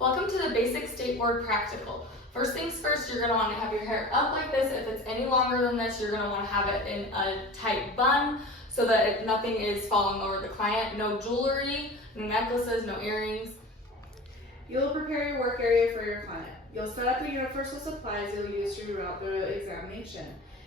Welcome to the Basic State Board Practical. First things first, you're going to want to have your hair up like this. If it's any longer than this, you're going to want to have it in a tight bun so that nothing is falling over the client. No jewelry, no necklaces, no earrings. You'll prepare your work area for your client. You'll set up the universal supplies you'll use throughout the examination.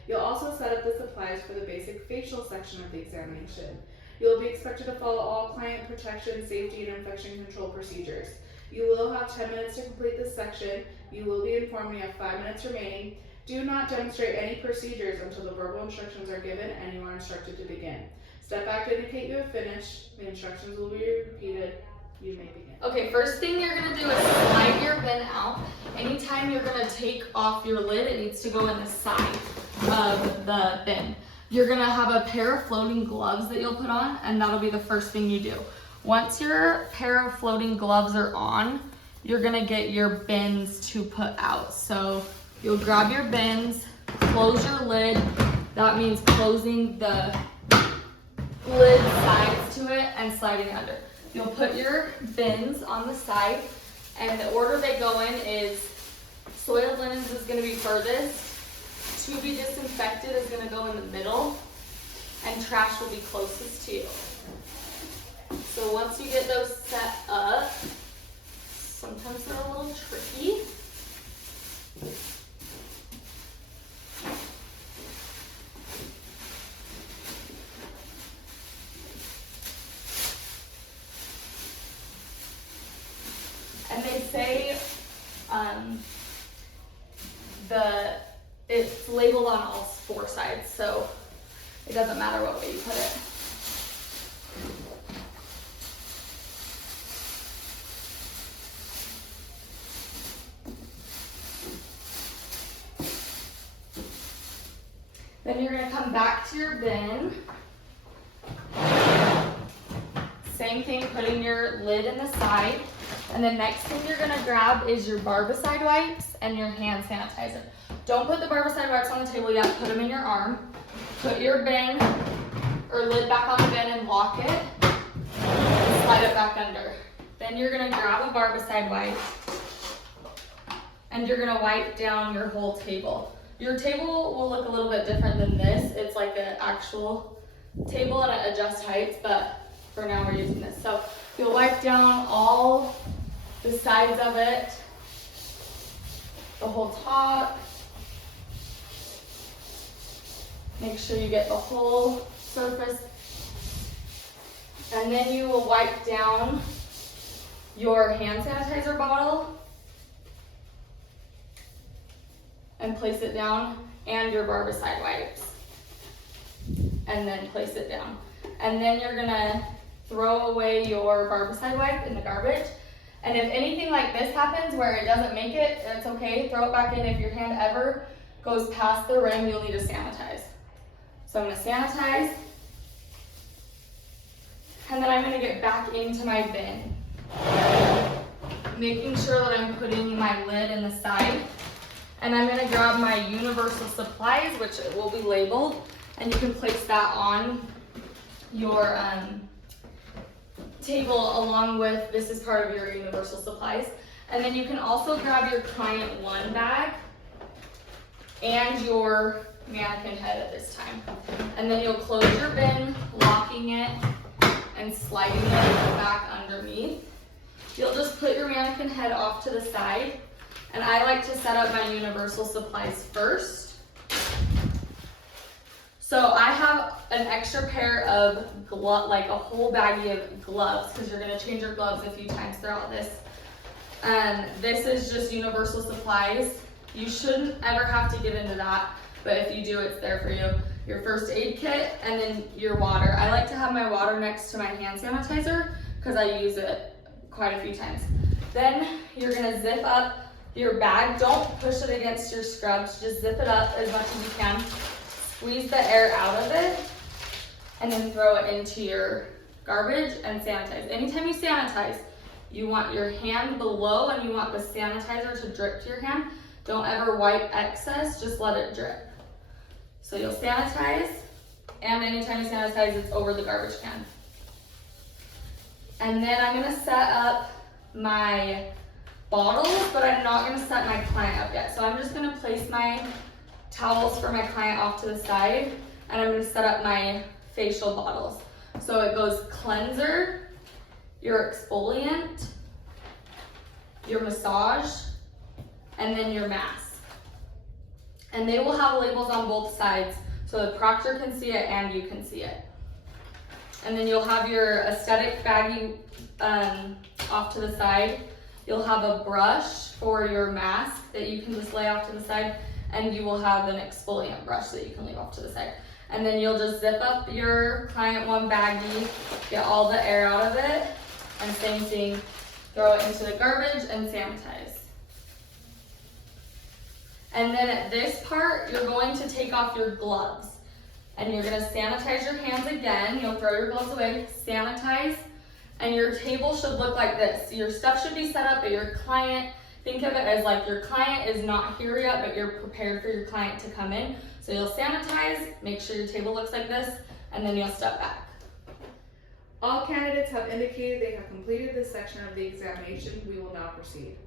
You'll also set up the supplies for the basic facial section of the examination. You'll be expected to follow all client protection, safety, and infection control procedures. You will have 10 minutes to complete this section. You will be informed when you have 5 minutes remaining. Do not demonstrate any procedures until the verbal instructions are given and you are instructed to begin. Step back to indicate you have finished. The instructions will be repeated. You may begin. Okay, first thing you're going to do is slide your bin out. Anytime you're going to take off your lid, it needs to go in the side of the bin. You're going to have a pair of floating gloves that you'll put on, and that'll be the first thing you do. Once your pair of floating gloves are on, you're going to get your bins to put out. So you'll grab your bins, close your lid. That means closing the lid sides to it and sliding under. You'll put your bins on the side, and the order they go in is soiled linens is going to be furthest, to be disinfected is going to go in the middle, and trash will be closest to you. So once you get those set up, sometimes they're a little tricky. And they say it's labeled on all 4 sides, so it doesn't matter what way you put it. Then you're going to come back to your bin. Same thing, putting your lid in the side. And the next thing you're going to grab is your barbicide wipes and your hand sanitizer. Don't put the barbicide wipes on the table yet, put them in your arm. Put your bin or lid back on the bin and lock it. And slide it back under. Then you're going to grab a barbicide wipe and you're going to wipe down your whole table. Your table will look a little bit different than this. It's like an actual table and it adjusts heights, but for now we're using this. So you'll wipe down all the sides of it, the whole top. Make sure you get the whole surface. And then you will wipe down your hand sanitizer bottle and place it down, and your barbicide wipes. And then place it down. And then you're gonna throw away your barbicide wipe in the garbage. And if anything like this happens where it doesn't make it, it's okay, throw it back in. If your hand ever goes past the rim, you'll need to sanitize. So I'm gonna sanitize, and then I'm gonna get back into my bin. Making sure that I'm putting my lid in the side. And I'm gonna grab my universal supplies, which will be labeled, and you can place that on your table along with, this is part of your universal supplies. And then you can also grab your client 1 bag and your mannequin head at this time. And then you'll close your bin, locking it and sliding it back underneath. You'll just put your mannequin head off to the side. And I like to set up my universal supplies first. So I have an extra pair of like a whole baggie of gloves, because you're gonna change your gloves a few times throughout this. This is just universal supplies. You shouldn't ever have to get into that, but if you do, it's there for you. Your first aid kit, and then your water. I like to have my water next to my hand sanitizer because I use it quite a few times. Then you're gonna zip up your bag. Don't push it against your scrubs, just zip it up as much as you can. Squeeze the air out of it, and then throw it into your garbage and sanitize. Anytime you sanitize, you want your hand below and you want the sanitizer to drip to your hand. Don't ever wipe excess, just let it drip. So you'll sanitize, and anytime you sanitize, it's over the garbage can. And then I'm gonna set up my bottles, but I'm not gonna set my client up yet. So I'm just gonna place my towels for my client off to the side, and I'm gonna set up my facial bottles. So it goes cleanser, your exfoliant, your massage, and then your mask. And they will have labels on both sides so the proctor can see it and you can see it. And then you'll have your aesthetic baggie off to the side. You'll have a brush for your mask that you can just lay off to the side, and you will have an exfoliant brush that you can leave off to the side. And then you'll just zip up your client one baggie, get all the air out of it, and same thing, throw it into the garbage and sanitize. And then at this part, you're going to take off your gloves. And you're gonna sanitize your hands again. You'll throw your gloves away, sanitize, and your table should look like this. Your stuff should be set up, but your client, think of it as like your client is not here yet, but you're prepared for your client to come in. So you'll sanitize, make sure your table looks like this, and then you'll step back. All candidates have indicated they have completed this section of the examination. We will now proceed.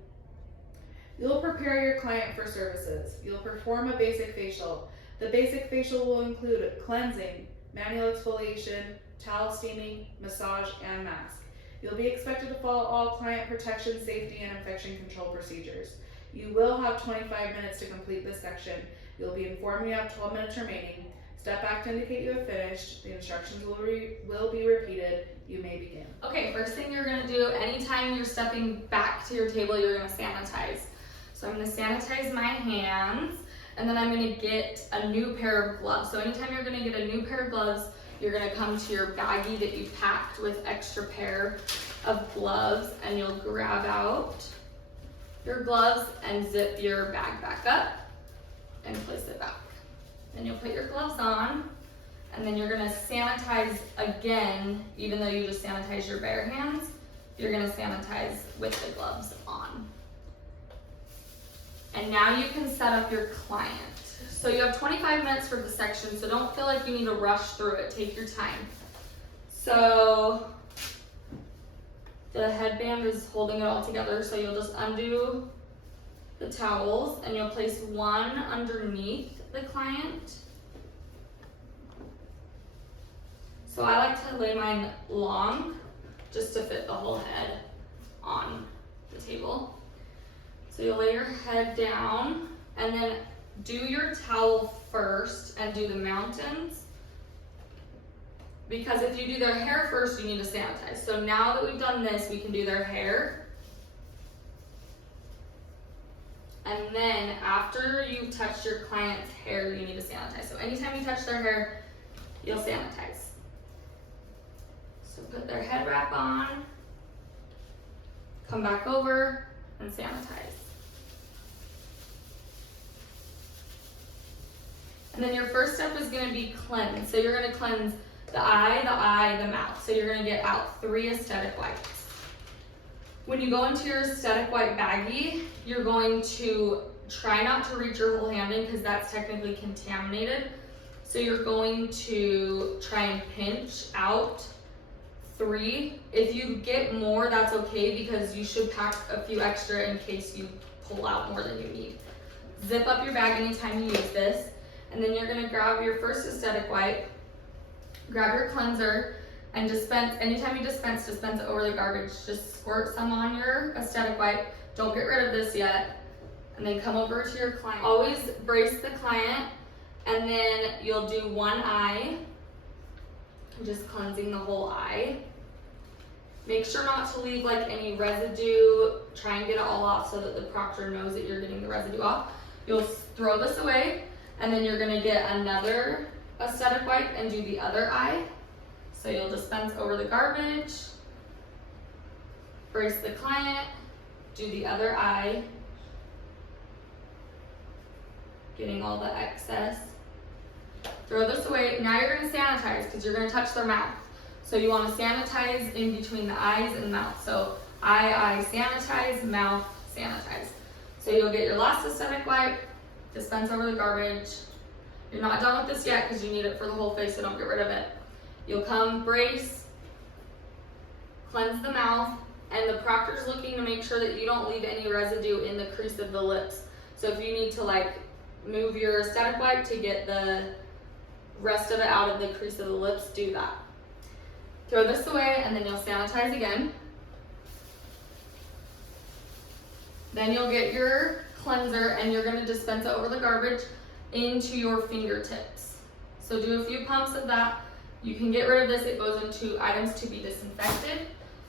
You'll prepare your client for services. You'll perform a basic facial. The basic facial will include cleansing, manual exfoliation, towel steaming, massage, and mask. You'll be expected to follow all client protection, safety, and infection control procedures. You will have 25 minutes to complete this section. You'll be informed you have 12 minutes remaining. Step back to indicate you have finished. The instructions will be repeated. You may begin. Okay, first thing you're gonna do, anytime you're stepping back to your table, you're gonna sanitize. So I'm gonna sanitize my hands, and then I'm gonna get a new pair of gloves. So anytime you're gonna get a new pair of gloves, you're gonna come to your baggie that you packed with extra pair of gloves, and you'll grab out your gloves and zip your bag back up and place it back. Then you'll put your gloves on, and then you're gonna sanitize again, even though you just sanitized your bare hands, you're gonna sanitize with the gloves on. And now you can set up your client. So you have 25 minutes for the section, so don't feel like you need to rush through it. Take your time. So the headband is holding it all together, so you'll just undo the towels and you'll place one underneath the client. So I like to lay mine long just to fit the whole head on the table. So you'll lay your head down and then do your towel first and do the mountains. Because if you do their hair first, you need to sanitize. So now that we've done this, we can do their hair. And then after you've touched your client's hair, you need to sanitize. So anytime you touch their hair, you'll sanitize. So put their head wrap on, come back over, and sanitize. And then your first step is gonna be cleanse. So you're gonna cleanse the eye, the mouth. So you're gonna get out 3 aesthetic wipes. When you go into your aesthetic wipe baggie, you're going to try not to reach your whole hand in because that's technically contaminated. So you're going to try and pinch out 3. If you get more, that's okay because you should pack a few extra in case you pull out more than you need. Zip up your bag anytime you use this. And then you're gonna grab your first aesthetic wipe, grab your cleanser, and dispense. Anytime you dispense it over the garbage. Just squirt some on your aesthetic wipe. Don't get rid of this yet. And then come over to your client. Always brace the client, and then you'll do one eye, just cleansing the whole eye. Make sure not to leave like any residue. Try and get it all off so that the proctor knows that you're getting the residue off. You'll throw this away, and then you're gonna get another aesthetic wipe and do the other eye. So you'll dispense over the garbage, brace the client, do the other eye, getting all the excess. Throw this away. Now you're gonna sanitize because you're gonna touch their mouth. So you wanna sanitize in between the eyes and the mouth. So eye, sanitize, mouth, sanitize. So you'll get your last aesthetic wipe, dispense over the garbage. You're not done with this yet because you need it for the whole face, so don't get rid of it. You'll come, brace, cleanse the mouth, and the proctor's looking to make sure that you don't leave any residue in the crease of the lips. So if you need to like move your static wipe to get the rest of it out of the crease of the lips, do that. Throw this away and then you'll sanitize again. Then you'll get your cleanser and you're going to dispense it over the garbage into your fingertips. So do a few pumps of that. You can get rid of this. It goes into items to be disinfected.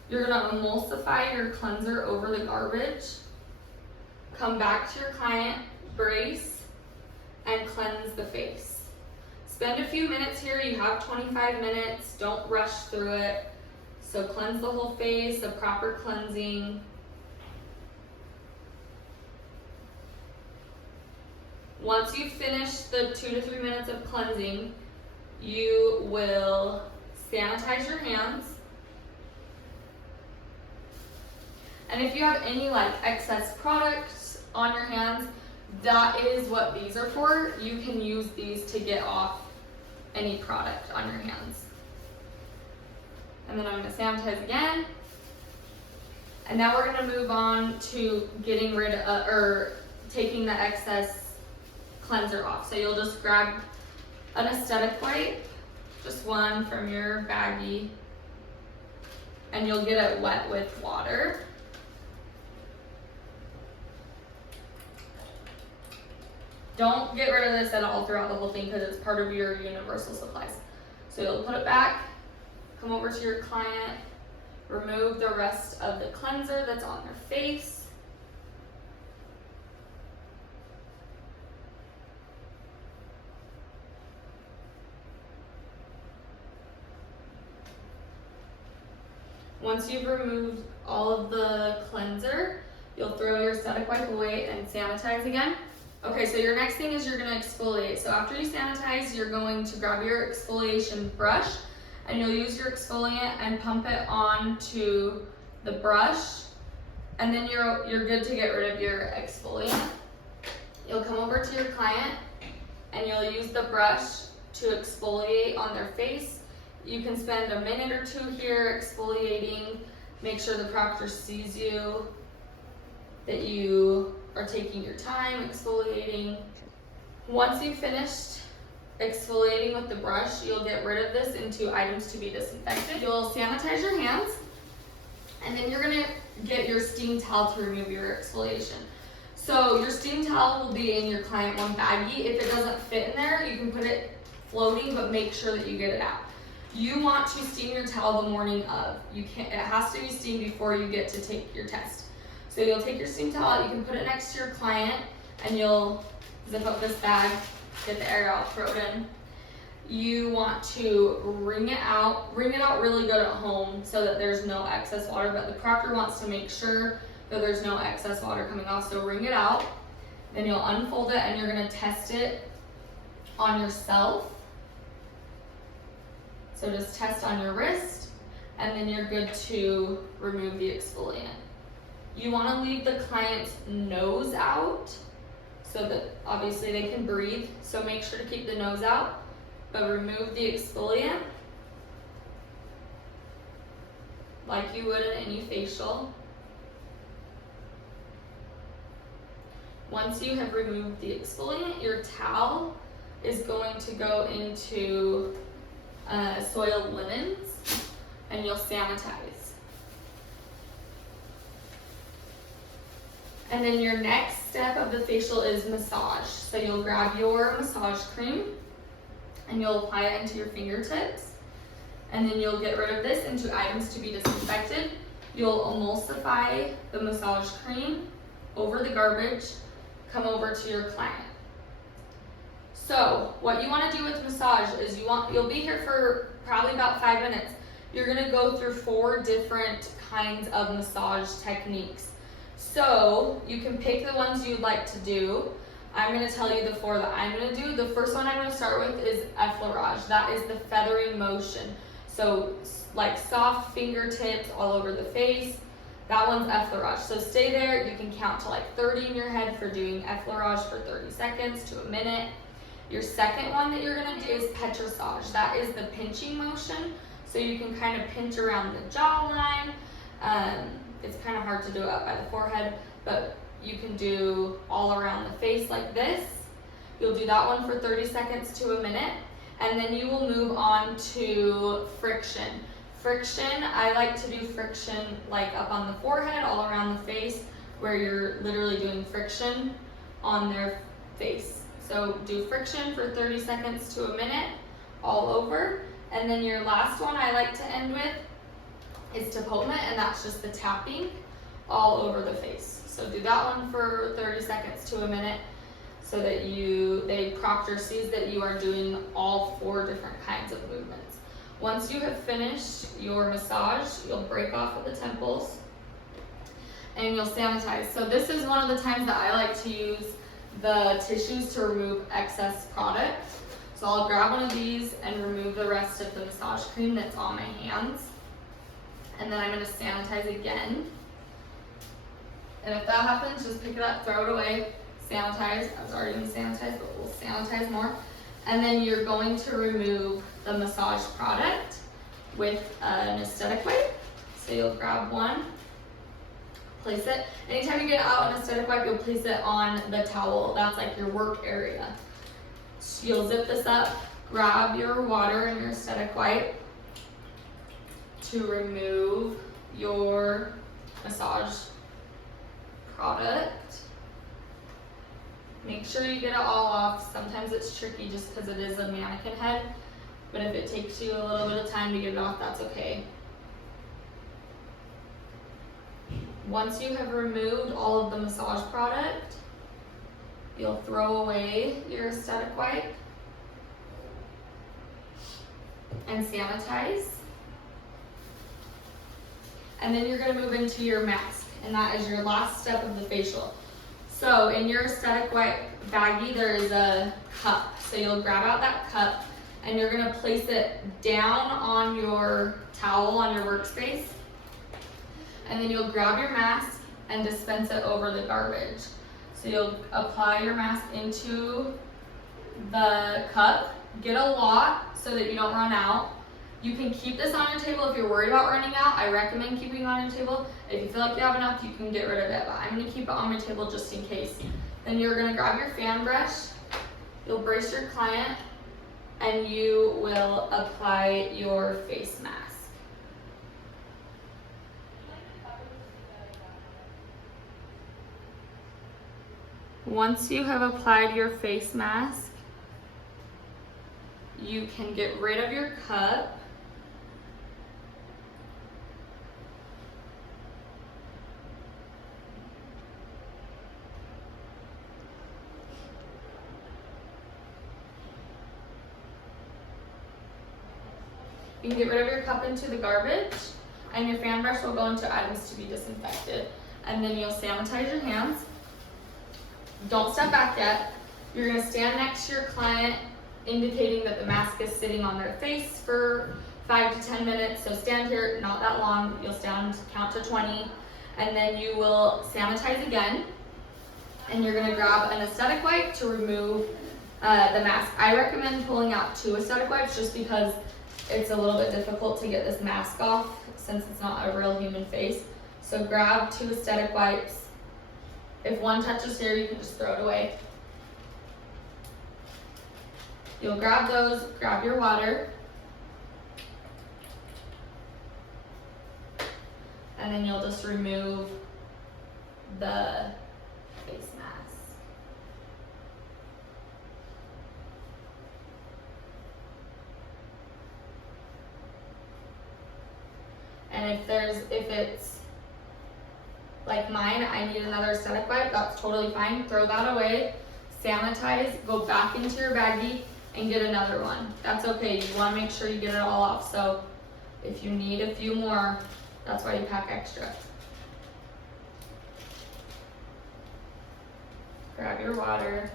You're going to emulsify your cleanser over the garbage. Come back to your client, brace, and cleanse the face. Spend a few minutes here. You have 25 minutes. Don't rush through it. So cleanse the whole face, a proper cleansing. Once you've finished the 2 to 3 minutes of cleansing, you will sanitize your hands. And if you have any like excess products on your hands, that is what these are for. You can use these to get off any product on your hands. And then I'm going to sanitize again. And now we're going to move on to getting rid of, or taking the excess cleanser off. So you'll just grab an aesthetic wipe, just one from your baggie, and you'll get it wet with water. Don't get rid of this at all throughout the whole thing because it's part of your universal supplies. So you'll put it back, come over to your client, remove the rest of the cleanser that's on their face. Once you've removed all of the cleanser, you'll throw your aesthetic wipe away and sanitize again. Okay, so your next thing is you're going to exfoliate. So after you sanitize, you're going to grab your exfoliation brush and you'll use your exfoliant and pump it onto the brush, and then you're good to get rid of your exfoliant. You'll come over to your client and you'll use the brush to exfoliate on their face. You can spend a minute or two here exfoliating. Make sure the proctor sees you, that you are taking your time exfoliating. Once you've finished exfoliating with the brush, you'll get rid of this into items to be disinfected. You'll sanitize your hands, and then you're gonna get your steam towel to remove your exfoliation. So your steam towel will be in your client one baggie. If it doesn't fit in there, you can put it floating, but make sure that you get it out. You want to steam your towel the morning of. It has to be steamed before you get to take your test. So you'll take your steam towel out, you can put it next to your client, and you'll zip up this bag, get the air out, throw it in. You want to wring it out really good at home so that there's no excess water, but the proctor wants to make sure that there's no excess water coming off, so wring it out. Then you'll unfold it and you're gonna test it on yourself. So just test on your wrist, and then you're good to remove the exfoliant. You want to leave the client's nose out so that obviously they can breathe. So make sure to keep the nose out, but remove the exfoliant like you would in any facial. Once you have removed the exfoliant, your towel is going to go into soiled linens, and you'll sanitize. And then your next step of the facial is massage. So you'll grab your massage cream and you'll apply it into your fingertips, and then you'll get rid of this into items to be disinfected. You'll emulsify the massage cream over the garbage, come over to your client. So what you want to do with massage is you'll be here for probably about 5 minutes. You're going to go through 4 different kinds of massage techniques. So you can pick the ones you'd like to do. I'm going to tell you the 4 that I'm going to do. The first one I'm going to start with is effleurage. That is the feathering motion. So like soft fingertips all over the face. That one's effleurage. So stay there. You can count to like 30 in your head for doing effleurage for 30 seconds to a minute. Your second one that you're going to do is petrissage. That is the pinching motion. So you can kind of pinch around the jawline, it's kind of hard to do it up by the forehead, but you can do all around the face like this. You'll do that one for 30 seconds to a minute, and then you will move on to friction. Friction, I like to do friction like up on the forehead, all around the face, where you're literally doing friction on their face. So do friction for 30 seconds to a minute, all over. And then your last one I like to end with is tapotement, and that's just the tapping all over the face. So do that one for 30 seconds to a minute so that proctor sees that you are doing all 4 different kinds of movements. Once you have finished your massage, you'll break off at the temples and you'll sanitize. So this is one of the times that I like to use the tissues to remove excess product. So I'll grab one of these and remove the rest of the massage cream that's on my hands. And then I'm going to sanitize again. And if that happens, just pick it up, throw it away, sanitize. I was already going to sanitize, but we'll sanitize more. And then you're going to remove the massage product with an aesthetic wipe. So you'll grab one, place it. Anytime you get out an aesthetic wipe, you'll place it on the towel. That's like your work area. So you'll zip this up, grab your water and your aesthetic wipe to remove your massage product. Make sure you get it all off. Sometimes it's tricky just because it is a mannequin head, but if it takes you a little bit of time to get it off, that's okay. Once you have removed all of the massage product, you'll throw away your aesthetic wipe and sanitize. And then you're going to move into your mask, and that is your last step of the facial. So in your aesthetic wipe baggie, there is a cup. So you'll grab out that cup and you're going to place it down on your towel on your workspace. And then you'll grab your mask and dispense it over the garbage. So you'll apply your mask into the cup. Get a lot so that you don't run out. You can keep this on your table if you're worried about running out. I recommend keeping it on your table. If you feel like you have enough, you can get rid of it, but I'm gonna keep it on my table just in case. Then you're gonna grab your fan brush, you'll brace your client, and you will apply your face mask. Once you have applied your face mask, you can get rid of your cup. You can get rid of your cup into the garbage, and your fan brush will go into items to be disinfected. And then you'll sanitize your hands. Don't step back yet. You're gonna stand next to your client, indicating that the mask is sitting on their face for 5 to 10 minutes. So stand here, not that long. You'll stand, count to 20, and then you will sanitize again. And you're gonna grab an aesthetic wipe to remove the mask. I recommend pulling out 2 aesthetic wipes just because it's a little bit difficult to get this mask off since it's not a real human face. So grab 2 aesthetic wipes. If one touches here, you can just throw it away. You'll grab those, grab your water, and then you'll just remove the face mask. And if it's like mine, I need another aesthetic wipe, that's totally fine. Throw that away, sanitize, go back into your baggie, and get another one. That's okay, you wanna make sure you get it all off. So if you need a few more, that's why you pack extra. Grab your water.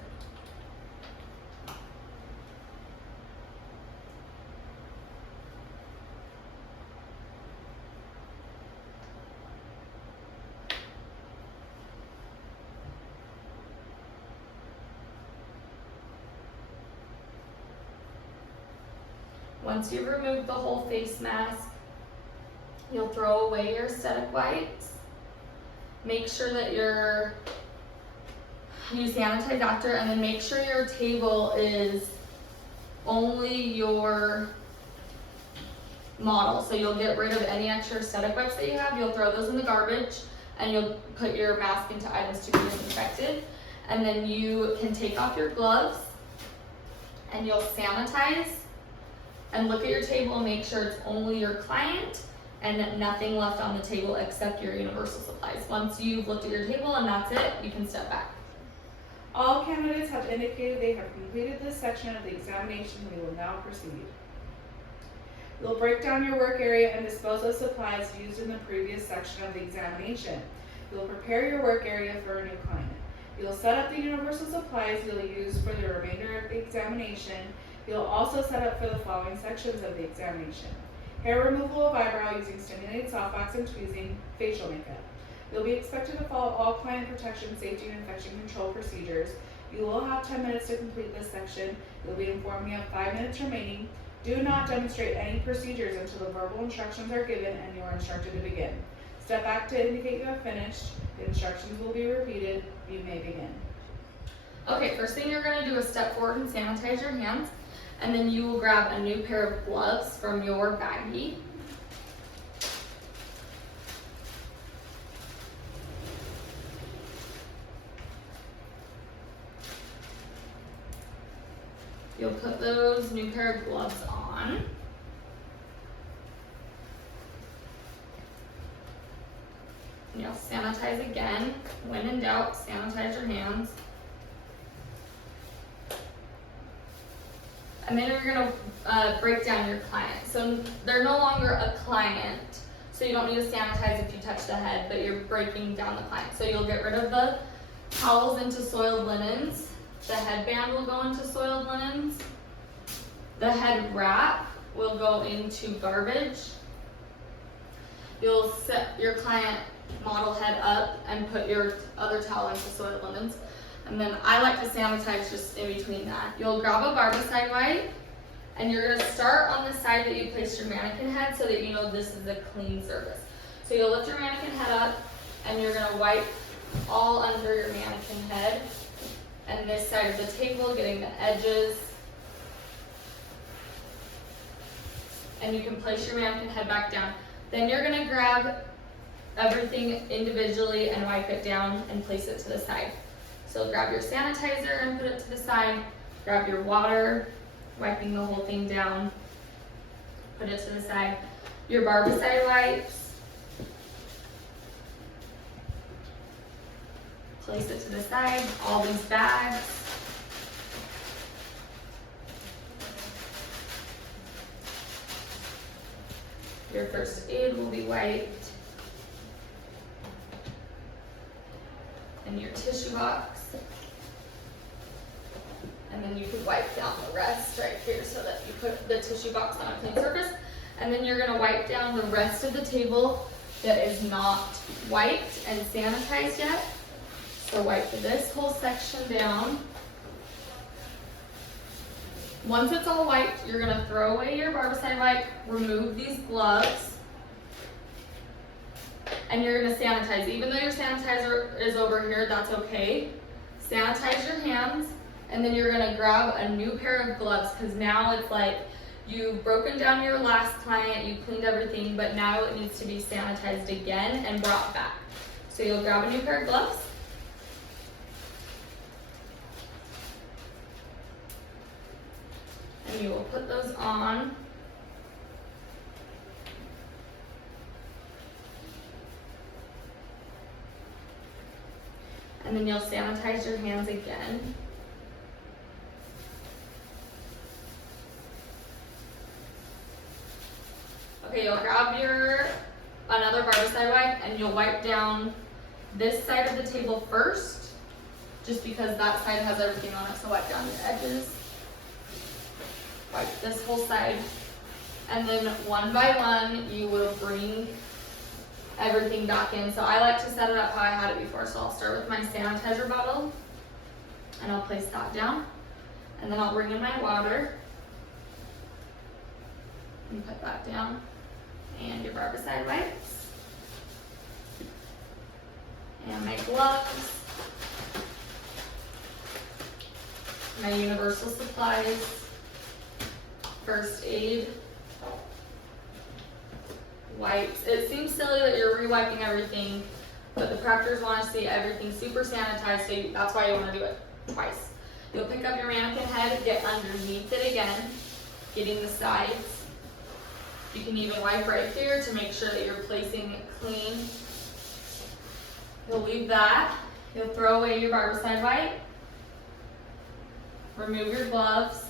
Once you've removed the whole face mask, you'll throw away your aesthetic wipes. make sure that you sanitize after, and then make sure your table is only your model. So you'll get rid of any extra aesthetic wipes that you have, you'll throw those in the garbage, and you'll put your mask into items to be disinfected. And then you can take off your gloves and you'll sanitize and look at your table and make sure it's only your client and nothing left on the table except your universal supplies. Once you've looked at your table and that's it, you can step back. All candidates have indicated they have completed this section of the examination. We will now proceed. You'll break down your work area and dispose of supplies used in the previous section of the examination. You'll prepare your work area for a new client. You'll set up the universal supplies you'll use for the remainder of the examination. You'll also set up for the following sections of the examination: hair removal of eyebrow using stimulated softbox and tweezing, facial makeup. You'll be expected to follow all client protection, safety, and infection control procedures. You will have 10 minutes to complete this section. You'll be informed you have 5 minutes remaining. Do not demonstrate any procedures until the verbal instructions are given and you are instructed to begin. Step back to indicate you have finished. The instructions will be repeated. You may begin. Okay, first thing you're gonna do is step forward and sanitize your hands, and then you will grab a new pair of gloves from your baggie. You'll put those new pair of gloves on. You'll sanitize again. When in doubt, sanitize your hands. And then you're gonna break down your client. So they're no longer a client, so you don't need to sanitize if you touch the head, but you're breaking down the client. So you'll get rid of the towels into soiled linens. The headband will go into soiled linens. The head wrap will go into garbage. You'll set your client model head up and put your other towel into soiled linens. And then I like to sanitize just in between that. You'll grab a barbicide wipe, and you're gonna start on the side that you placed your mannequin head so that you know this is a clean surface. So you'll lift your mannequin head up, and you're gonna wipe all under your mannequin head and this side of the table, getting the edges. And you can place your mannequin head back down. Then you're gonna grab everything individually and wipe it down and place it to the side. So grab your sanitizer and put it to the side. Grab your water, wiping the whole thing down, put it to the side. Your barbicide wipes, place it to the side. All these bags. Your first aid will be wiped. And your tissue box. And then you can wipe down the rest right here so that you put the tissue box on a clean surface. And then you're gonna wipe down the rest of the table that is not wiped and sanitized yet. So wipe this whole section down. Once it's all wiped, you're gonna throw away your barbicide wipe, remove these gloves, and you're gonna sanitize. Even though your sanitizer is over here, that's okay. Sanitize your hands, and then you're gonna grab a new pair of gloves, because now it's like you've broken down your last client, you cleaned everything, but now it needs to be sanitized again and brought back. So you'll grab a new pair of gloves. And you will put those on. And then you'll sanitize your hands again. Okay, you'll grab another barbicide wipe and you'll wipe down this side of the table first, just because that side has everything on it, so wipe down the edges. Wipe this whole side, and then one by one you will bring everything back in. So I like to set it up how I had it before. So I'll start with my sanitizer bottle, and I'll place that down, and then I'll bring in my water and put that down, and your barbicide wipes, And my gloves. My universal supplies. First aid. Wipes. It seems silly that you're re-wiping everything, but the proctors want to see everything super sanitized, so that's why you want to do it twice. You'll pick up your mannequin head, get underneath it again, getting the sides. You can even wipe right here to make sure that you're placing it clean. You'll leave that. You'll throw away your barbicide wipe. Remove your gloves.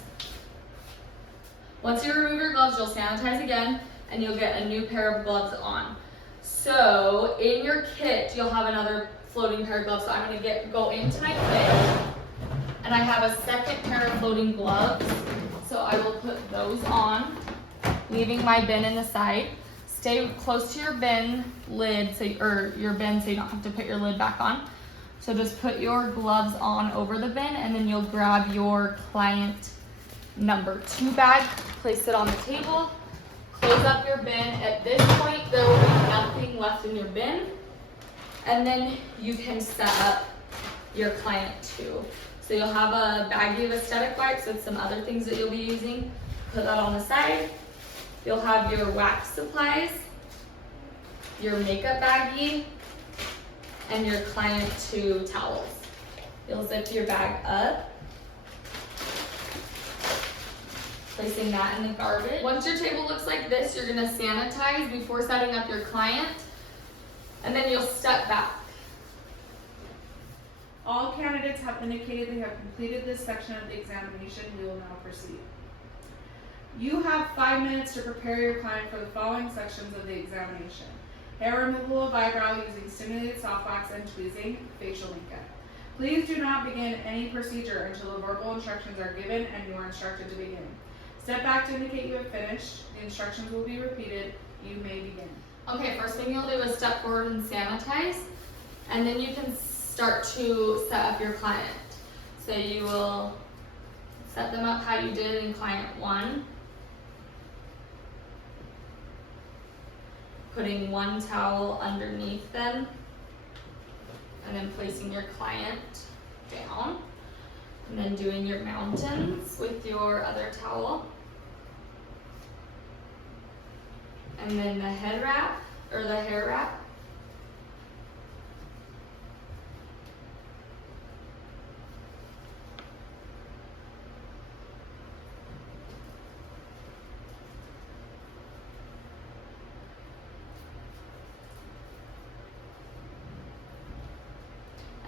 Once you remove your gloves, you'll sanitize again, and you'll get a new pair of gloves on. So in your kit, you'll have another floating pair of gloves. So I'm gonna go into my kit, and I have a second pair of floating gloves. So I will put those on, leaving my bin in the side. Stay close to your bin lid, or your bin, so you don't have to put your lid back on. So just put your gloves on over the bin, and then you'll grab your client number 2 bag, place it on the table. Close up your bin. At this point, there will be nothing left in your bin. And then you can set up your client 2. So you'll have a baggie of aesthetic wipes with some other things that you'll be using. Put that on the side. You'll have your wax supplies, your makeup baggie, and your client 2 towels. You'll zip your bag up, placing that in the garbage. Once your table looks like this, you're gonna sanitize before setting up your client, and then you'll step back. All candidates have indicated they have completed this section of the examination. We will now proceed. You have 5 minutes to prepare your client for the following sections of the examination: hair removal of eyebrow using stimulated soft wax and tweezing, facial makeup. Please do not begin any procedure until the verbal instructions are given and you are instructed to begin. Step back to indicate you have finished. The instructions will be repeated. You may begin. Okay, first thing you'll do is step forward and sanitize, and then you can start to set up your client. So you will set them up how you did in client 1. Putting one towel underneath them, and then placing your client down, and then doing your mountains with your other towel, and then the head wrap, or the hair wrap.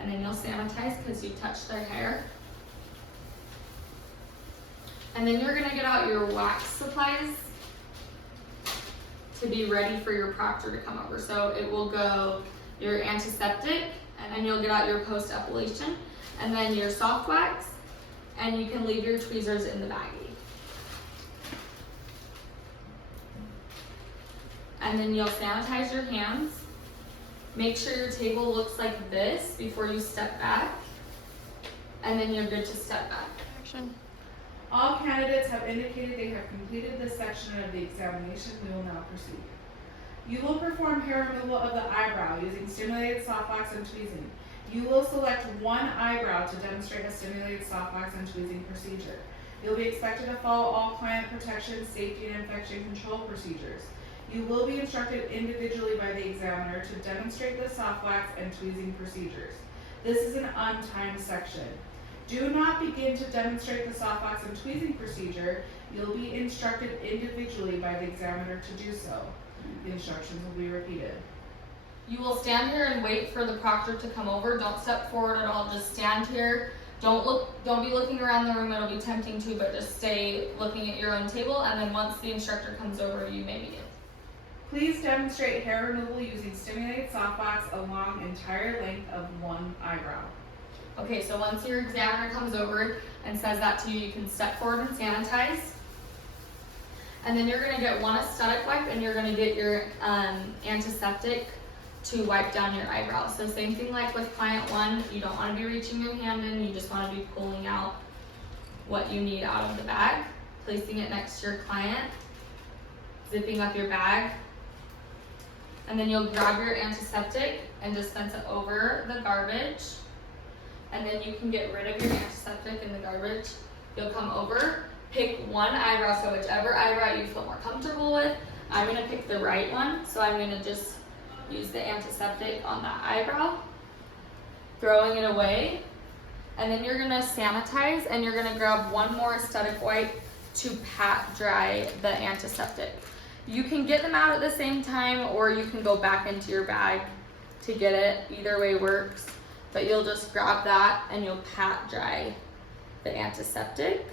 And then you'll sanitize because you touched their hair. And then you're gonna get out your wax supplies to be ready for your proctor to come over. So it will go your antiseptic, and then you'll get out your post-epilation, and then your soft wax, and you can leave your tweezers in the baggie. And then you'll sanitize your hands. Make sure your table looks like this before you step back, and then you're good to step back. All candidates have indicated they have completed this section of the examination. We will now proceed. You will perform hair removal of the eyebrow using stimulated soft wax and tweezing. You will select one eyebrow to demonstrate a stimulated soft wax and tweezing procedure. You'll be expected to follow all client protection, safety, and infection control procedures. You will be instructed individually by the examiner to demonstrate the soft wax and tweezing procedures. This is an untimed section. Do not begin to demonstrate the soft wax and tweezing procedure. You'll be instructed individually by the examiner to do so. The instructions will be repeated. You will stand here and wait for the proctor to come over. Don't step forward at all, just stand here. Don't be looking around the room, it'll be tempting to, but just stay looking at your own table, and then once the instructor comes over, you may begin. Please demonstrate hair removal using stimulated soft wax along entire length of one eyebrow. Okay, so once your examiner comes over and says that to you, you can step forward and sanitize. And then you're gonna get one aesthetic wipe, and you're gonna get your antiseptic to wipe down your eyebrow. So same thing like with client 1, you don't wanna be reaching your hand in, you just wanna be pulling out what you need out of the bag, placing it next to your client, zipping up your bag, And then you'll grab your antiseptic and dispense it over the garbage. And then you can get rid of your antiseptic in the garbage. You'll come over, pick one eyebrow, so whichever eyebrow you feel more comfortable with. I'm gonna pick the right one, so I'm gonna just use the antiseptic on that eyebrow, throwing it away. And then you're gonna sanitize and you're gonna grab one more aesthetic wipe to pat dry the antiseptic. You can get them out at the same time or you can go back into your bag to get it. Either way works. But you'll just grab that and you'll pat dry the antiseptic.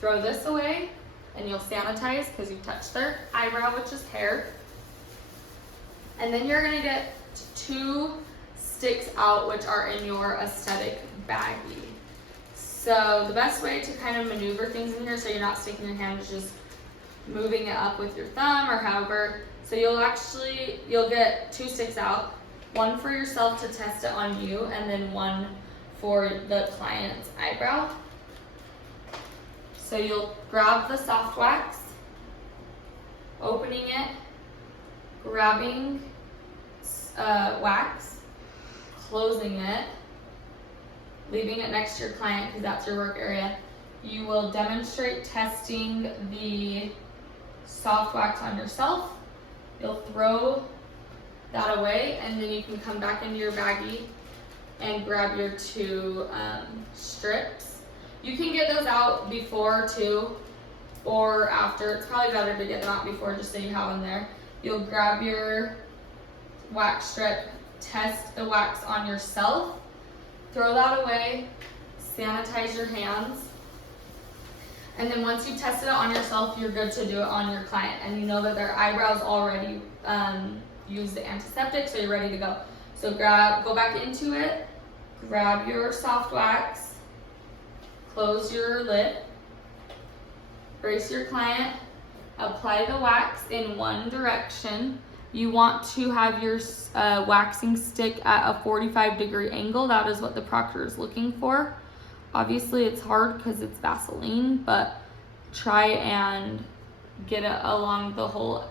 Throw this away and you'll sanitize because you touched their eyebrow, which is hair. And then you're gonna get 2 sticks out, which are in your aesthetic baggie. So the best way to kind of maneuver things in here so you're not sticking your hand is just moving it up with your thumb or however. So you'll get 2 sticks out, one for yourself to test it on you and then one for the client's eyebrow. So you'll grab the soft wax, opening it, grabbing wax, closing it, leaving it next to your client because that's your work area. You will demonstrate testing the soft wax on yourself. You'll throw that away and then you can come back into your baggie and grab your 2 strips. You can get those out before too or after. It's probably better to get them out before just so you have them there. You'll grab your wax strip, test the wax on yourself, throw that away, sanitize your hands, and then once you've tested it on yourself, you're good to do it on your client. And you know that their eyebrows already used the antiseptic, so you're ready to go. So go back into it, grab your soft wax, close your lid, brace your client, apply the wax in one direction. You want to have your waxing stick at a 45-degree angle. That is what the proctor is looking for. Obviously it's hard because it's Vaseline, but try and get it along the whole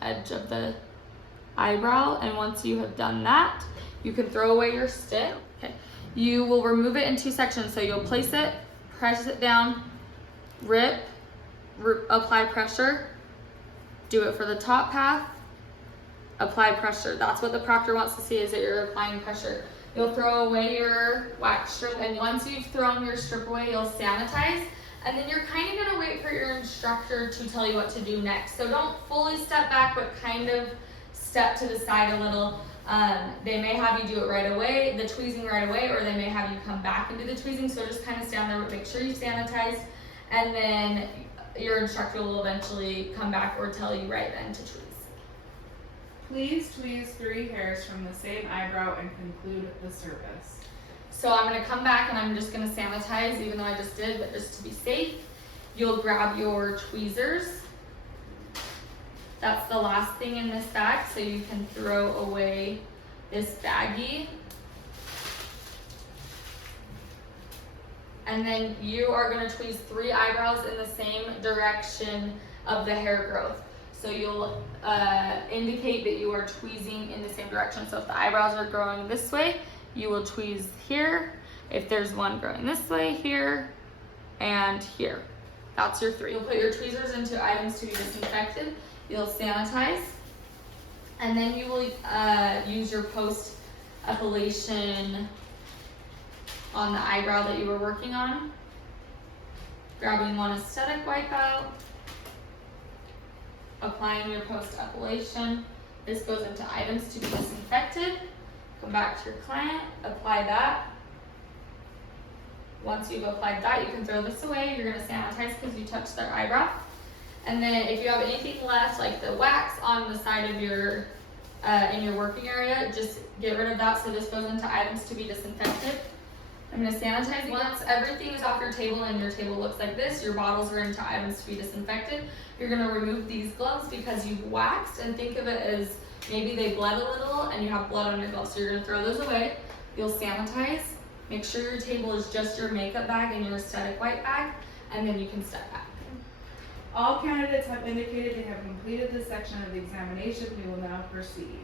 edge of the eyebrow. And once you have done that, you can throw away your stick. Okay. You will remove it in 2 sections. So you'll place it, press it down, rip, apply pressure, do it for the top path, apply pressure. That's what the proctor wants to see, is that you're applying pressure. You'll throw away your wax strip, and once you've thrown your strip away, you'll sanitize, and then you're kind of gonna wait for your instructor to tell you what to do next. So don't fully step back, but kind of step to the side a little. They may have you do it right away, the tweezing right away, or they may have you come back and do the tweezing. So just kind of stand there, make sure you sanitize, and then your instructor will eventually come back or tell you right then to tweeze. Please tweeze 3 hairs from the same eyebrow and conclude the service. So I'm gonna come back and I'm just gonna sanitize, even though I just did, but just to be safe. You'll grab your tweezers. That's the last thing in this bag, so you can throw away this baggie. And then you are gonna tweeze 3 eyebrows in the same direction of the hair growth. So you'll indicate that you are tweezing in the same direction. So if the eyebrows are growing this way, you will tweeze here. If there's one growing this way, here, and here. That's your 3. You'll put your tweezers into items to be disinfected. You'll sanitize. And then you will use your post-epilation on the eyebrow that you were working on. Grabbing one aesthetic wipe out. Applying your post-epilation. This goes into items to be disinfected. Come back to your client, apply that. Once you've applied that, you can throw this away. You're gonna sanitize because you touched their eyebrow. And then if you have anything left, like the wax on the side of your, in your working area, just get rid of that. So this goes into items to be disinfected. I'm gonna sanitize. Once everything is off your table and your table looks like this, your bottles are into items to be disinfected. You're gonna remove these gloves because you've waxed, and think of it as maybe they bled a little and you have blood on your gloves. So you're gonna throw those away. You'll sanitize. Make sure your table is just your makeup bag and your aesthetic white bag, and then you can step back. All candidates have indicated they have completed this section of the examination. We will now proceed.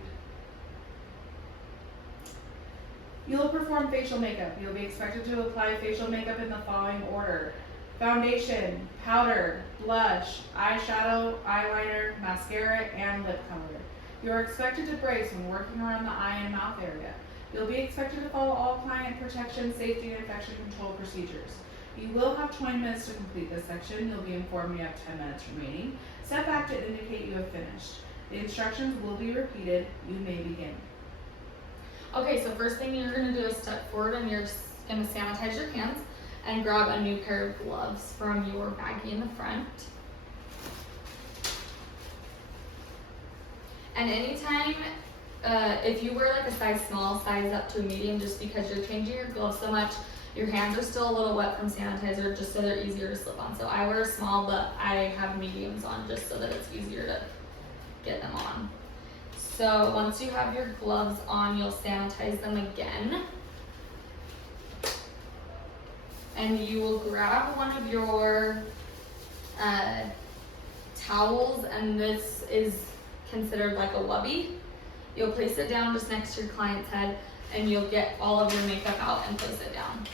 You will perform facial makeup. You will be expected to apply facial makeup in the following order: foundation, powder, blush, eyeshadow, eyeliner, mascara, and lip color. You are expected to brace when working around the eye and mouth area. You'll be expected to follow all client protection, safety, and infection control procedures. You will have 20 minutes to complete this section. You'll be informed you have 10 minutes remaining. Step back to indicate you have finished. The instructions will be repeated. You may begin. Okay, so first thing you're gonna do is step forward and you're gonna sanitize your hands and grab a new pair of gloves from your baggie in the front. And anytime, if you wear like a size small, size up to a medium, just because you're changing your gloves so much, your hands are still a little wet from sanitizer, just so they're easier to slip on. So I wear a small, but I have mediums on just so that it's easier to get them on. So once you have your gloves on, you'll sanitize them again. And you will grab one of your towels, and this is considered like a wubby. You'll place it down just next to your client's head, and you'll get all of your makeup out and place it down.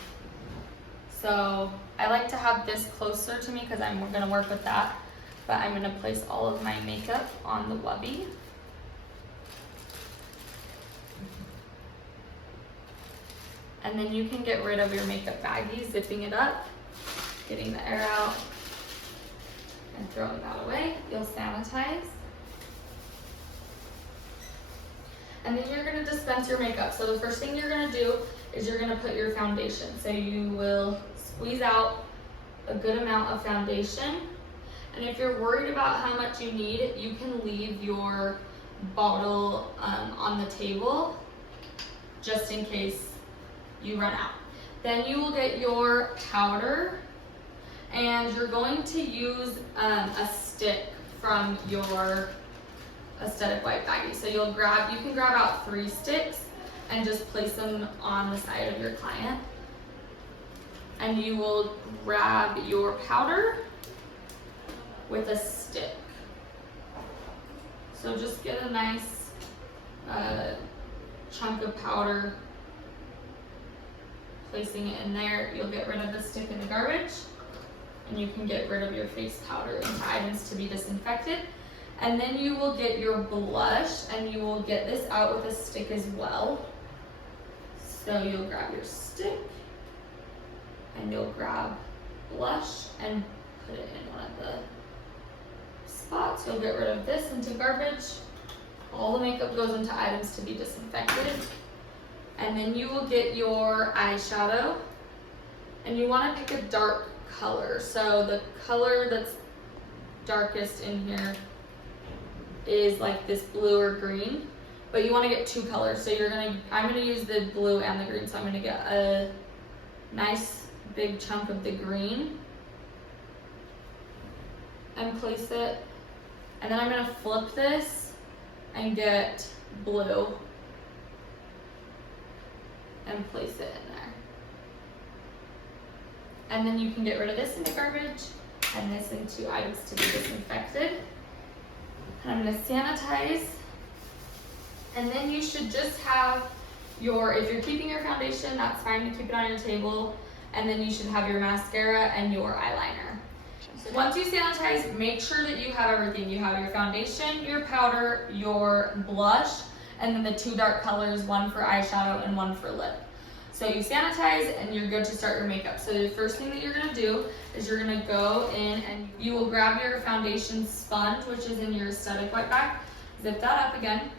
So I like to have this closer to me because I'm gonna work with that, but I'm gonna place all of my makeup on the wubby. And then you can get rid of your makeup baggie, zipping it up, getting the air out, and throwing that away. You'll sanitize. And then you're gonna dispense your makeup. So the first thing you're gonna do is you're gonna put your foundation. So you will squeeze out a good amount of foundation. And if you're worried about how much you need, you can leave your bottle on the table just in case you run out. Then you will get your powder, and you're going to use a stick from your aesthetic white baggie. So you can grab out 3 sticks and just place them on the side of your client. And you will grab your powder with a stick. So just get a nice chunk of powder, placing it in there. You'll get rid of the stick in the garbage, and you can get rid of your face powder into items to be disinfected. And then you will get your blush, and you will get this out with a stick as well. So you'll grab your stick, and you'll grab blush and put it in one of the spots. You'll get rid of this into garbage. All the makeup goes into items to be disinfected. And then you will get your eyeshadow, and you want to pick a dark color. So the color that's darkest in here is like this blue or green, but you want to get 2 colors. So I'm gonna use the blue and the green. So I'm gonna get a nice big chunk of the green and place it. And then I'm gonna flip this and get blue and place it in there. And then you can get rid of this in the garbage and this into items to be disinfected. And I'm gonna sanitize. And then you should just have if you're keeping your foundation, that's fine to keep it on your table. And then you should have your mascara and your eyeliner. Once you sanitize, make sure that you have everything. You have your foundation, your powder, your blush, and then the 2 dark colors, one for eyeshadow and one for lip. So you sanitize and you're good to start your makeup. So the first thing that you're gonna do is you're gonna go in and you will grab your foundation sponge, which is in your aesthetic white bag, zip that up again.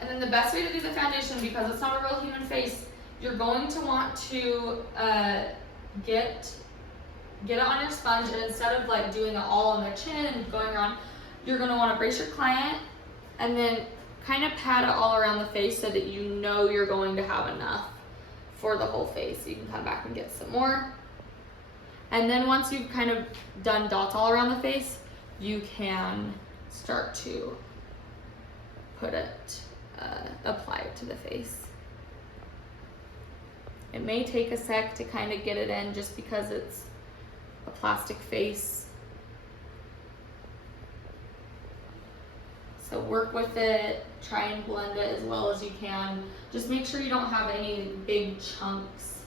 And then the best way to do the foundation, because it's not a real human face, you're going to want to get it on your sponge, and instead of like doing it all on their chin and going around, you're gonna wanna brace your client and then kind of pat it all around the face so that you know you're going to have enough for the whole face. You can come back and get some more. And then once you've kind of done dots all around the face, you can start to put it, apply it to the face. It may take a sec to kind of get it in just because it's a plastic face, So work with it, try and blend it as well as you can. Just make sure you don't have any big chunks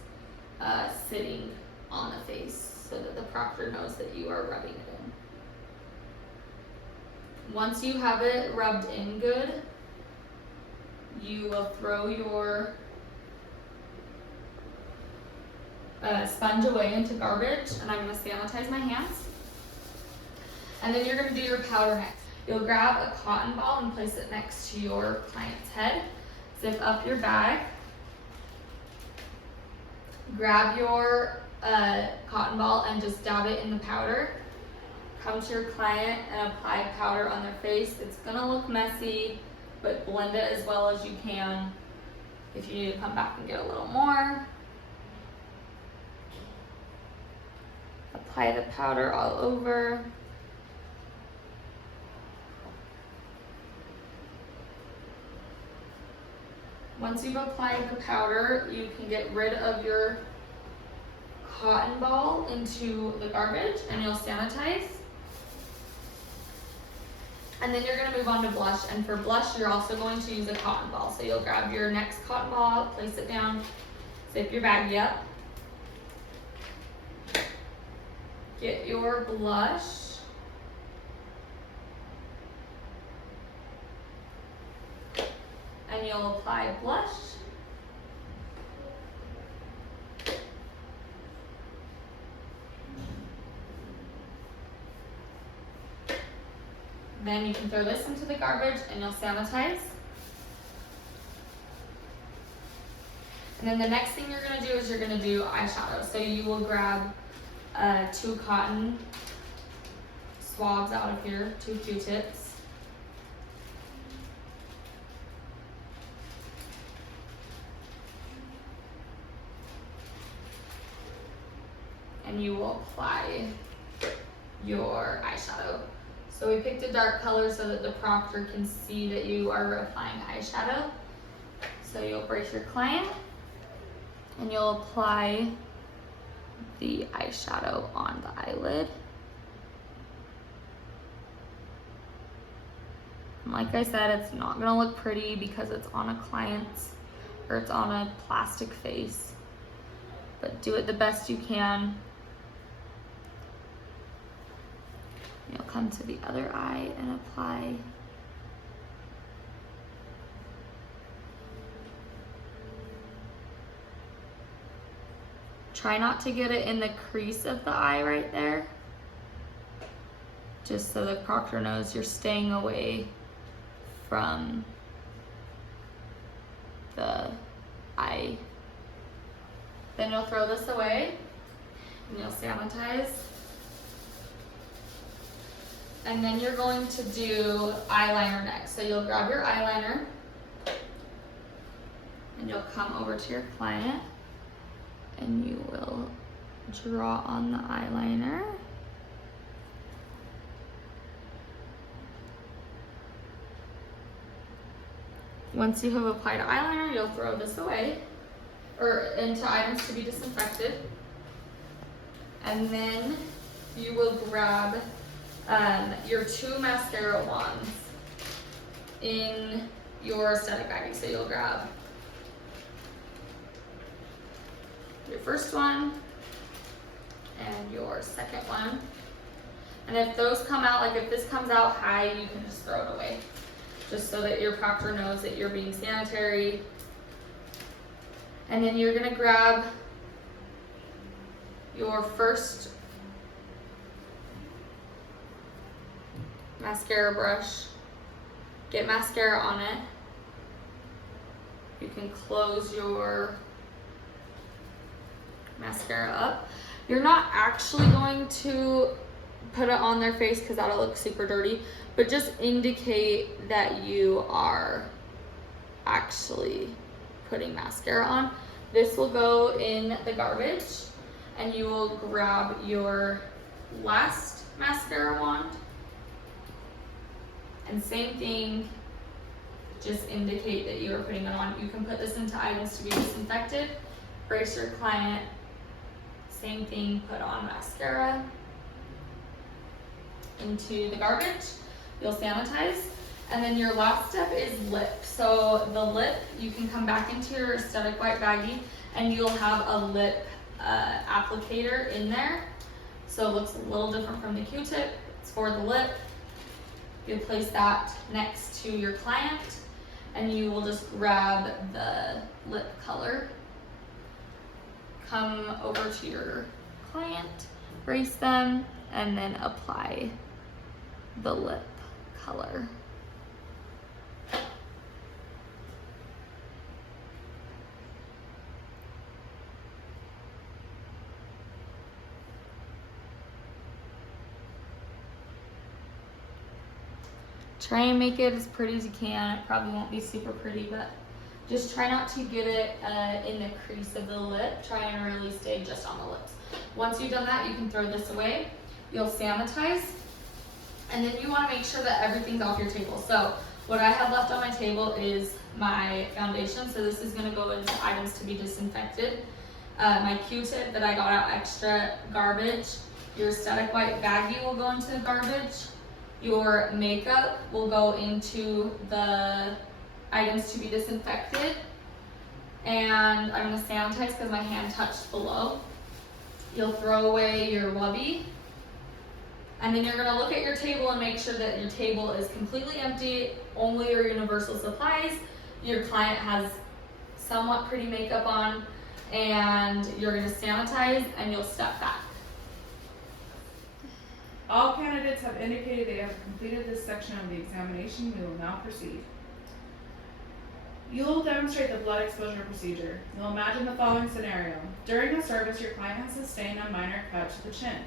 sitting on the face so that the proctor knows that you are rubbing it in. Once you have it rubbed in good, you will throw your sponge away into garbage, and I'm going to sanitize my hands. And then you're going to do your powder next. You'll grab a cotton ball and place it next to your client's head. Zip up your bag. Grab your cotton ball and just dab it in the powder. Come to your client and apply powder on their face. It's going to look messy, but blend it as well as you can. If you need to come back and get a little more. Apply the powder all over. Once you've applied the powder, you can get rid of your cotton ball into the garbage and you'll sanitize. And then you're going to move on to blush, and for blush you're also going to use a cotton ball. So you'll grab your next cotton ball, place it down, zip your baggie up. Get your blush. And you'll apply blush. Then you can throw this into the garbage and you'll sanitize. And then the next thing you're going to do is you're going to do eyeshadow. So you will grab 2 cotton swabs out of here, 2 Q-tips. And you will apply your eyeshadow. So we picked a dark color so that the proctor can see that you are applying eyeshadow. So you'll brace your client and you'll apply the eyeshadow on the eyelid. And like I said, it's not gonna look pretty because it's on a client's, or it's on a plastic face, but do it the best you can. You'll come to the other eye and apply. Try not to get it in the crease of the eye right there, just so the proctor knows you're staying away from the eye. Then you'll throw this away and you'll sanitize. And then you're going to do eyeliner next. So you'll grab your eyeliner and you'll come over to your client and you will draw on the eyeliner. Once you have applied eyeliner, you'll throw this away or into items to be disinfected. And then you will grab your 2 mascara wands in your aesthetic baggie. So you'll grab your first one and your second one. And if those come out, like if this comes out high, you can just throw it away, just so that your proctor knows that you're being sanitary. And then you're gonna grab your first mascara brush, get mascara on it. You can close your mascara up. You're not actually going to put it on their face because that'll look super dirty, but just indicate that you are actually putting mascara on. This will go in the garbage and you will grab your last mascara wand. And same thing, just indicate that you are putting it on. You can put this into items to be disinfected, brace your client, same thing, put on mascara into the garbage. You'll sanitize, And then your last step is lip. So the lip, you can come back into your aesthetic white baggie and you'll have a lip applicator in there. So it looks a little different from the Q-tip. It's for the lip. You place that next to your client and you will just grab the lip color, come over to your client, brace them, and then apply the lip color. Try and make it as pretty as you can. It probably won't be super pretty, but just try not to get it in the crease of the lip. Try and really stay just on the lips. Once you've done that, you can throw this away. You'll sanitize, and then you want to make sure that everything's off your table. So what I have left on my table is my foundation. So this is going to go into items to be disinfected. My Q-tip that I got out extra, garbage. Your aesthetic white baggie will go into the garbage. Your makeup will go into the items to be disinfected. And I'm going to sanitize because my hand touched below. You'll throw away your Wubby. And then you're going to look at your table and make sure that your table is completely empty, only your universal supplies. Your client has somewhat pretty makeup on, and you're going to sanitize and you'll step back. All candidates have indicated they have completed this section of the examination. We will now proceed. You will demonstrate the blood exposure procedure. You'll imagine the following scenario. During the service, your client has sustained a minor cut to the chin.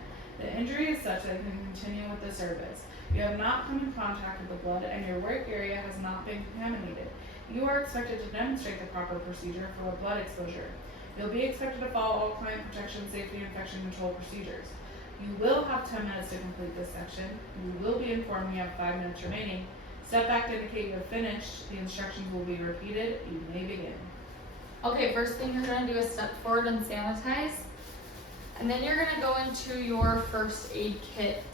The injury is such that it can continue with the service. You have not come in contact with the blood and your work area has not been contaminated. You are expected to demonstrate the proper procedure for a blood exposure. You'll be expected to follow all client protection, safety, and infection control procedures. You will have 10 minutes to complete this section. You will be informed you have 5 minutes remaining. Step back to indicate you have finished. The instructions will be repeated. You may begin. Okay, first thing you're going to do is step forward and sanitize. And then you're going to go into your first aid kit.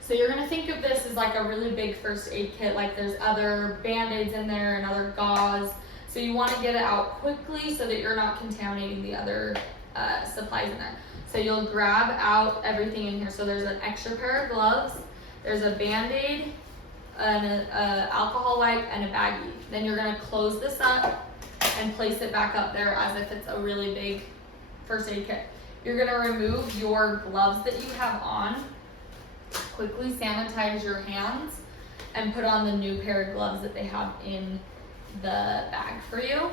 So you're going to think of this as like a really big first aid kit, like there's other Band-Aids in there and other gauze. So you want to get it out quickly so that you're not contaminating the other supplies in there. So you'll grab out everything in here. So there's an extra pair of gloves, there's a Band-Aid, an alcohol wipe, and a baggie. Then you're going to close this up and place it back up there as if it's a really big first aid kit. You're going to remove your gloves that you have on, quickly sanitize your hands, and put on the new pair of gloves that they have in the bag for you.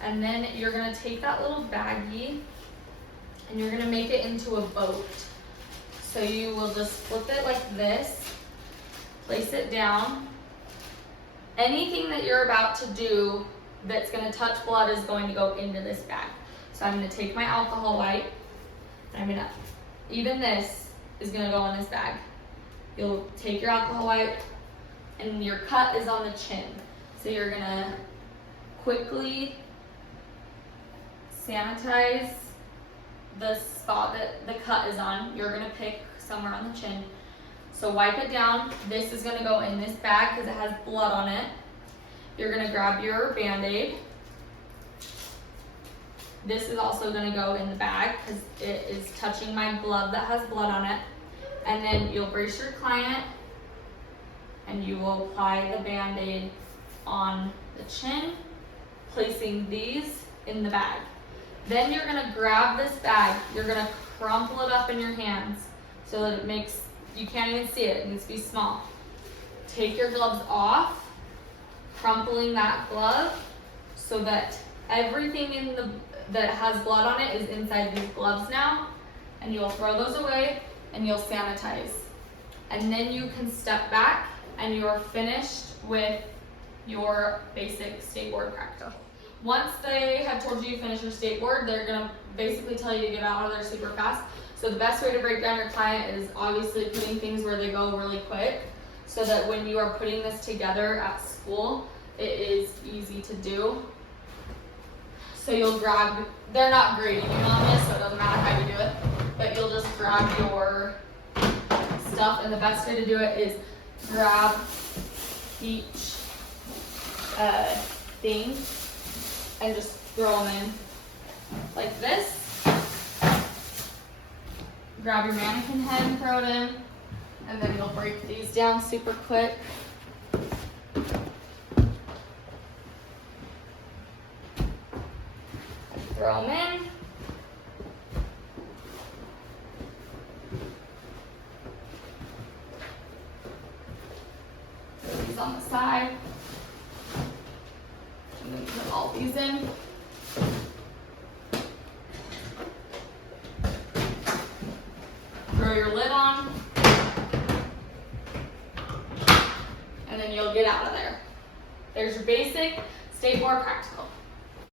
And then you're going to take that little baggie and you're going to make it into a boat. So you will just flip it like this, place it down. Anything that you're about to do that's going to touch blood is going to go into this bag. So I'm going to take my alcohol wipe, and I'm going to, even this is going to go in this bag. You'll take your alcohol wipe, and your cut is on the chin. So you're going to quickly sanitize the spot that the cut is on. You're going to pick somewhere on the chin. So wipe it down. This is going to go in this bag because it has blood on it. You're going to grab your Band-Aid. This is also going to go in the bag because it is touching my glove that has blood on it. And then you'll brace your client and you will apply the Band-Aid on the chin, placing these in the bag. Then you're going to grab this bag, you're going to crumple it up in your hands so that it makes, you can't even see it, it needs to be small. Take your gloves off, crumpling that glove so that everything in the that has blood on it is inside these gloves now, and you'll throw those away and you'll sanitize. And then you can step back and you're finished with your basic state board practice. Once they have told you you finish your state board, they're going to basically tell you to get out of there super fast. So the best way to break down your client is obviously putting things where they go really quick so that when you are putting this together at school, it is easy to do. So you'll grab, they're not grading you on this, so it doesn't matter how you do it. but you'll just grab your stuff, and the best way to do it is grab each thing and just throw them in like this. Grab your mannequin head and throw it in, and then you'll break these down super quick. Throw them in. Throw these on the side. And then put all these in. Throw your lid on. And then you'll get out of there. There's your basic, stay more practical.